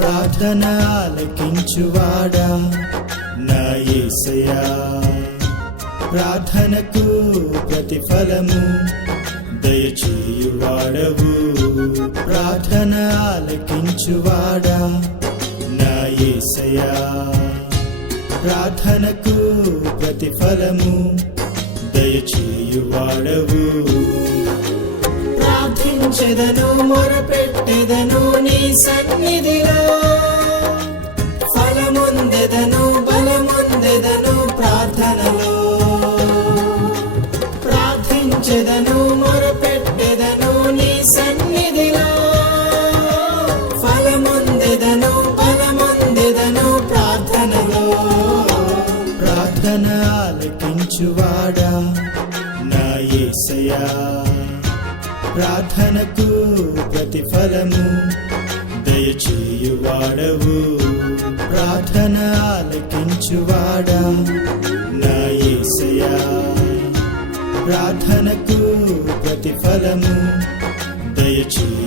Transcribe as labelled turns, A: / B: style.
A: ప్రార్థన ఆలకించువాడా నా ఏసయా ప్రార్థనకు ప్రతిఫలము దయచేయువాడవు. ప్రార్థన ఆలకించువాడా నా ఏసయా ప్రార్థనకు ప్రతిఫలము దయచేయువాడవు. ప్రార్థించెదను మొరపెట్టెదను నీ సన్నిధిలో. ఫలముందెదను బలముందెదను ప్రార్థనలో. ప్రార్థించెదను మొరపెట్టెదను నీ సన్నిధిలో. ఫలముందెదను బలముందెదను ప్రార్థనలో. ప్రార్థన ఆలకించువాడా నా ఏసయా ప్రార్థనకు ప్రతిఫలము. దయచేయువాడవు. ప్రార్థన ఆలకించువాడా. నా ఏసయా ప్రార్థనకు ప్రతిఫలము. దయచేయువాడవు.